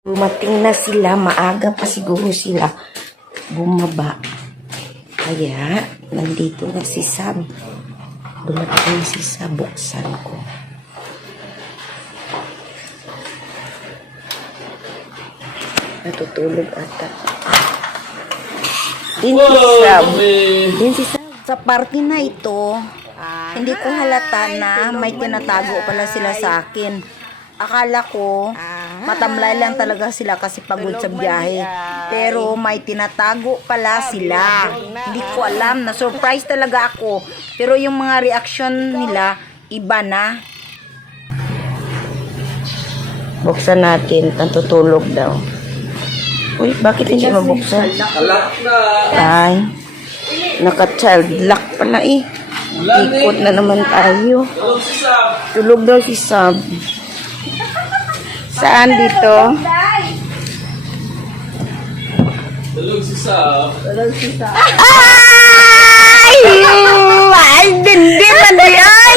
Dumating na sila, maaga pa siguro sila bumaba. Kaya, nandito na si Sam. Dumating na si Sam, buksan ko. Natutulog ata. Din si Sam. Din si Sam. Sa party na ito, hindi ko halata na may tinatago pala sila sa akin. Akala ko, matamlay lang talaga sila kasi pagod sa biyahe. Pero may tinatago pala sila. Hindi ko alam, na-surprise talaga ako. Pero yung mga reaction nila, iba na. Buksan natin, natutulog daw. Uy, bakit hindi mabuksan? Ay, naka-child lock pala eh. Ikot na naman tayo. Tulog daw si Sam. Saan dito? Tulog si Sam. Ay! Ay, hindi man di ay!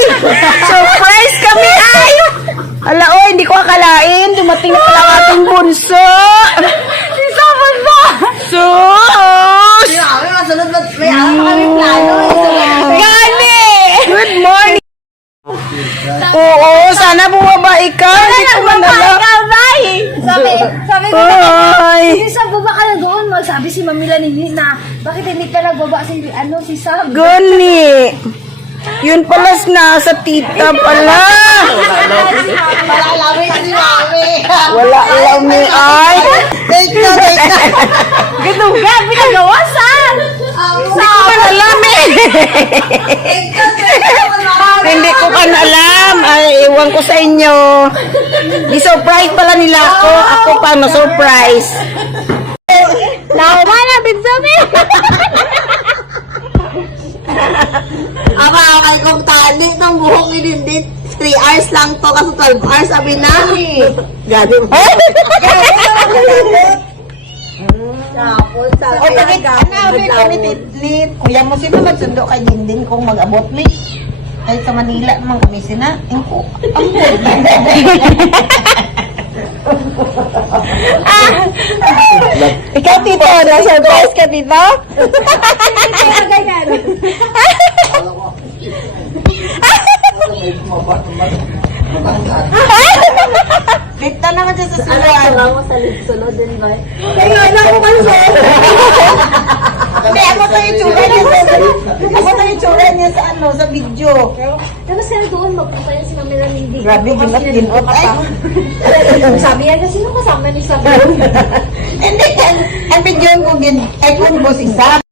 Surprise kami ay! Ala, oh, hindi ko akalain. Dumating na pala ang ating bunso. Si Sam bunso! Sus! Gani! Good morning! Oo, sana bumaba ikaw. Hindi ko manala. Sabi ko, Ay! si Sam, baba ka na doon. Sabi si Mamila Nini na, bakit hindi ka nagbaba si Sam? Gani! Yun pala na sa tita pala. Wala lami ay. Ganun ga, pinagawasan. Hindi ko pa nalami. Hindi ko pa alam. Ay, iwan ko sa inyo. Di-surprise pala nila ako. Ako pa na-surprise. Nauma na, Binsami! Akakay kong tali ng buhok inindit. 3 hours lang to kasi 12 hours sabi na. Gabi mo. Tapos sabi na. Sabi ko ni Titlit. Kuya mo sino magsundo kay Dindin kung mag-abot ni. Kahit sa Manila naman kami sina. Ingko. Ikaw, Tito, na-surprise ka dito? Tito naman siya sa suluan. Kaya na ako kanso. Hindi, ako tayo tsura niya sa ako tayo tsura niya sa ano, sa video. Pero sila doon, magpunta yan si Mamila Nini. Grabe, ginot ay. Sabi yan, sino kasama ni Sam? Hindi, ang video ko, ay kung mo si Sam.